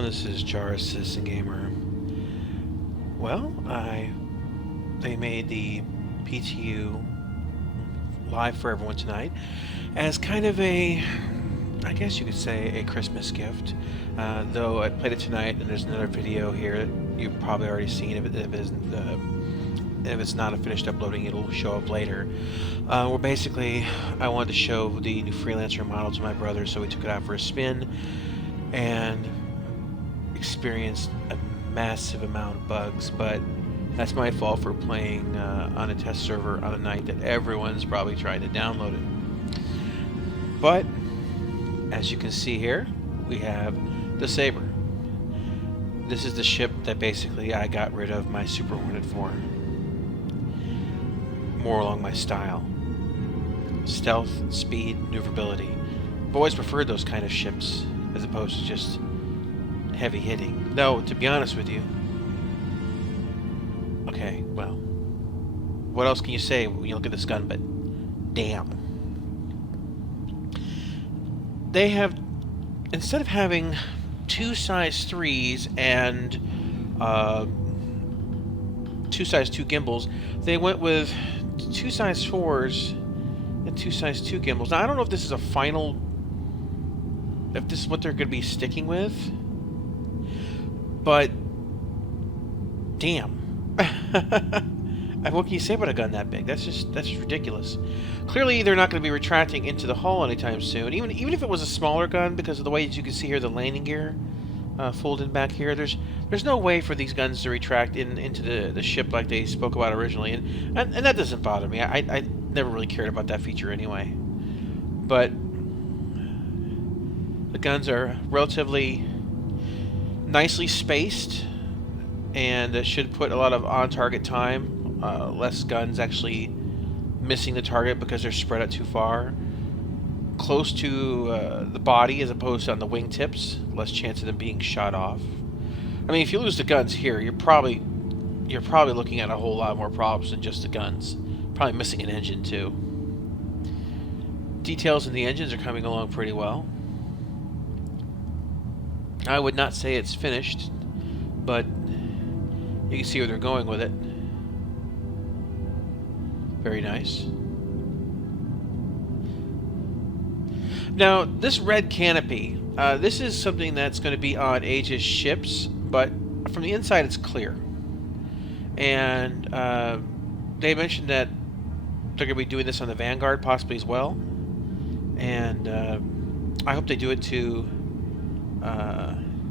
everyone, this is Jar's Citizen Gamer. Well, they made the PTU live for everyone tonight as kind of a, I guess you could say, a Christmas gift. Though I played it tonight, and there's another video here that you've probably already seen. If it's not a finished uploading, it'll show up later. Where basically, I wanted to show the new Freelancer model to my brother, so we took it out for a spin and experienced a massive amount of bugs, but that's my fault for playing on a test server on a night that everyone's probably trying to download it. But as you can see here, we have the Saber. This is the ship that basically I got rid of my Super Hornet for. More along my style. Stealth, speed, maneuverability. I've always preferred those kind of ships as opposed to just heavy hitting. Though, to be honest with you, okay, well, what else can you say when you look at this gun but damn. They have, instead of having two size 3s and two size 2 gimbals, they went with two size 4s and two size 2 gimbals. Now, I don't know if this is a final, if this is what they're going to be sticking with, but damn. What can you say about a gun that big? That's just ridiculous. Clearly, they're not going to be retracting into the hull anytime soon. Even if it was a smaller gun, because of the way that you can see here, the landing gear folded back here. There's no way for these guns to retract into the ship like they spoke about originally, and that doesn't bother me. I never really cared about that feature anyway. But the guns are relatively nicely spaced, and it should put a lot of on-target time. Less guns actually missing the target because they're spread out too far. Close to the body as opposed to on the wingtips. Less chance of them being shot off. I mean, if you lose the guns here, you're probably looking at a whole lot more problems than just the guns. Probably missing an engine too. Details in the engines are coming along pretty well. I would not say it's finished, but you can see where they're going with it. Very nice. Now, this red canopy, this is something that's going to be on Aegis ships, but from the inside it's clear. And they mentioned that they're going to be doing this on the Vanguard possibly as well. And I hope they do it to,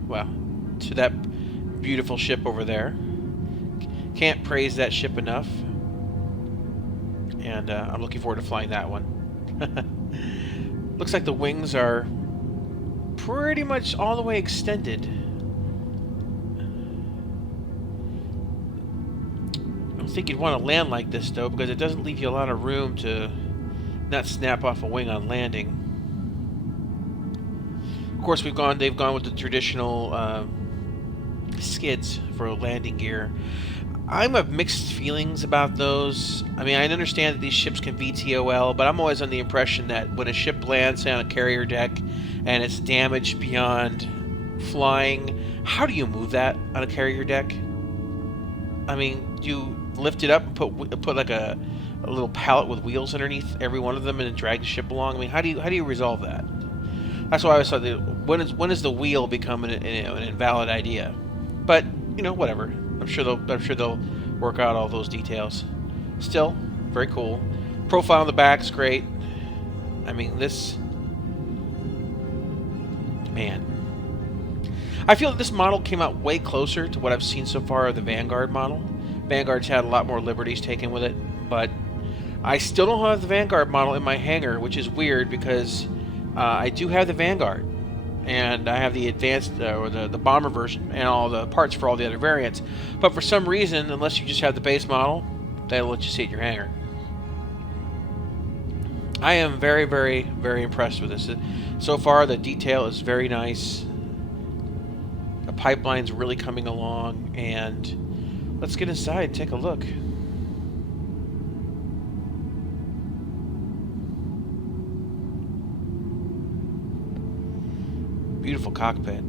well, to that beautiful ship over there. Can't praise that ship enough. And I'm looking forward to flying that one. Looks like the wings are pretty much all the way extended. I don't think you'd want to land like this, though, because it doesn't leave you a lot of room to not snap off a wing on landing. Of course, they've gone with the traditional skids for landing gear. I'm of mixed feelings about those. I mean, I understand that these ships can VTOL, but I'm always under the impression that when a ship lands, say, on a carrier deck and it's damaged beyond flying, how do you move that on a carrier deck? I mean, do you lift it up and put like a little pallet with wheels underneath every one of them and then drag the ship along? I mean, how do you resolve that? That's why I always thought that when is the wheel become an invalid idea? But you know, whatever. I'm sure they'll work out all those details. Still, very cool. Profile on the back's great. I mean, this, man. I feel that this model came out way closer to what I've seen so far of the Vanguard model. Vanguard's had a lot more liberties taken with it, but I still don't have the Vanguard model in my hangar, which is weird because I do have the Vanguard. And I have the advanced, or the bomber version, and all the parts for all the other variants. But for some reason, unless you just have the base model, they'll let you see it in your hangar. I am very, very, very impressed with this. So far, the detail is very nice. The pipeline's really coming along, and let's get inside and take a look. Beautiful cockpit.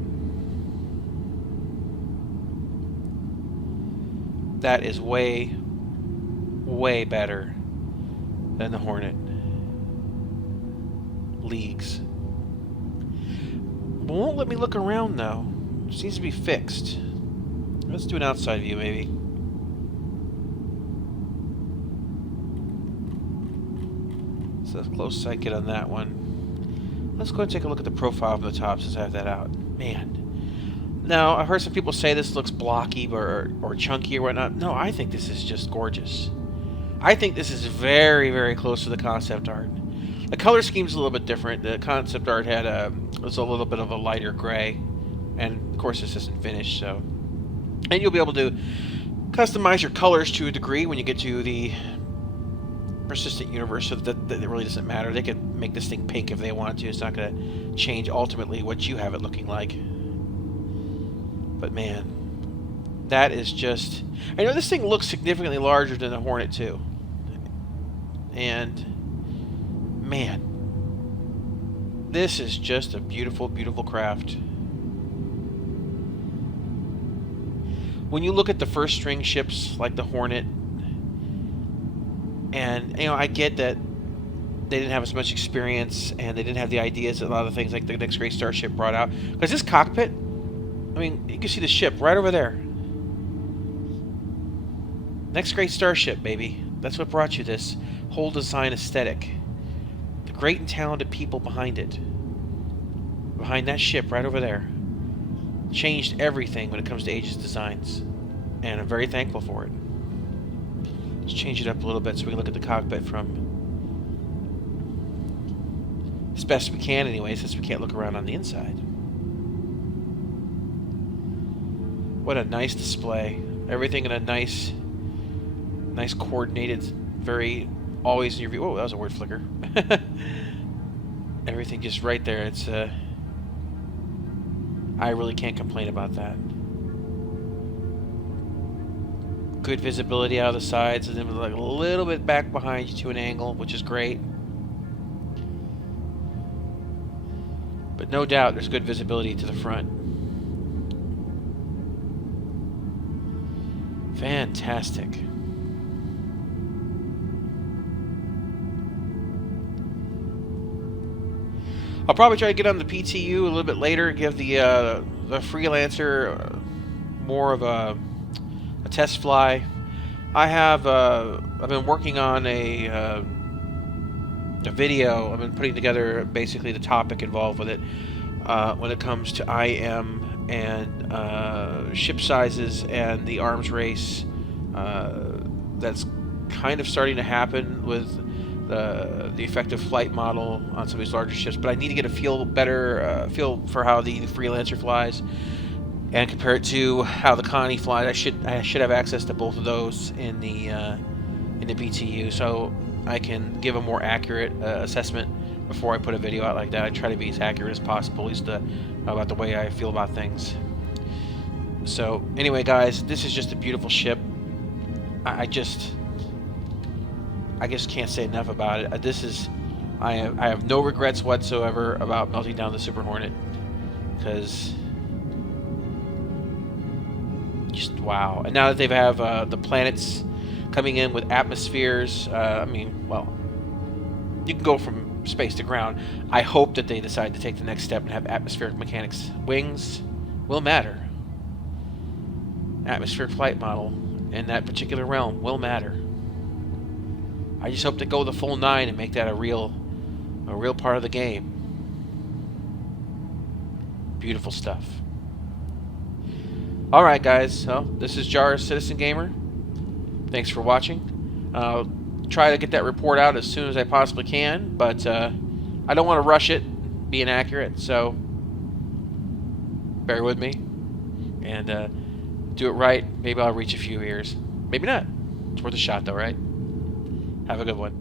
that is way, way better than the Hornet. Leagues. Won't let me look around though. It seems to be fixed. Let's do an outside view maybe. So as close as I get on that one. Let's go and take a look at the profile from the top since I have that out. Man. Now, I've heard some people say this looks blocky or chunky or whatnot. No, I think this is just gorgeous. I think this is very, very close to the concept art. The color scheme's a little bit different. The concept art was a little bit of a lighter gray. And, of course, this isn't finished, so... And you'll be able to customize your colors to a degree when you get to the persistent universe, so that it really doesn't matter. They could make this thing pink if they want to. It's not going to change ultimately what you have it looking like. But man, that is just... I know this thing looks significantly larger than the Hornet too. And man, this is just a beautiful, beautiful craft. When you look at the first string ships like the Hornet, and you know, I get that they didn't have as much experience and they didn't have the ideas that a lot of things like the Next Great Starship brought out. Because this cockpit, I mean, you can see the ship right over there. Next Great Starship, baby. That's what brought you this whole design aesthetic. The great and talented people behind it. Behind that ship right over there. Changed everything when it comes to Aegis designs. And I'm very thankful for it. Let's change it up a little bit so we can look at the cockpit from... as best we can anyway, since we can't look around on the inside. What a nice display. Everything in a nice coordinated, very always in your view. Oh, that was a word flicker. Everything just right there. It's I really can't complain about that. Good visibility out of the sides, and then like a little bit back behind you to an angle, which is great. But no doubt there's good visibility to the front. Fantastic. I'll probably try to get on the PTU a little bit later, give the freelancer more of a test fly. I've been working on a video. I've been putting together basically the topic involved with it when it comes to IM and ship sizes and the arms race that's kind of starting to happen with the effective flight model on some of these larger ships. But I need to get a better feel for how the freelancer flies and compare it to how the Connie flies. I should have access to both of those in the BTU, so I can give a more accurate assessment before I put a video out like that. I try to be as accurate as possible, at least about the way I feel about things. So anyway, guys, this is just a beautiful ship. I just can't say enough about it. I have no regrets whatsoever about melting down the Super Hornet, because just wow. And now that they have the planets coming in with atmospheres, I mean, well, you can go from space to ground. I hope that they decide to take the next step and have atmospheric mechanics. Wings will matter. Atmospheric flight model in that particular realm will matter. I just hope to go the full 9 and make that a real part of the game. Beautiful stuff. Alright guys, so this is Jar's Citizen Gamer. Thanks for watching. I'll try to get that report out as soon as I possibly can, but I don't want to rush it being accurate, so bear with me. And do it right. Maybe I'll reach a few ears. Maybe not. It's worth a shot though, right? Have a good one.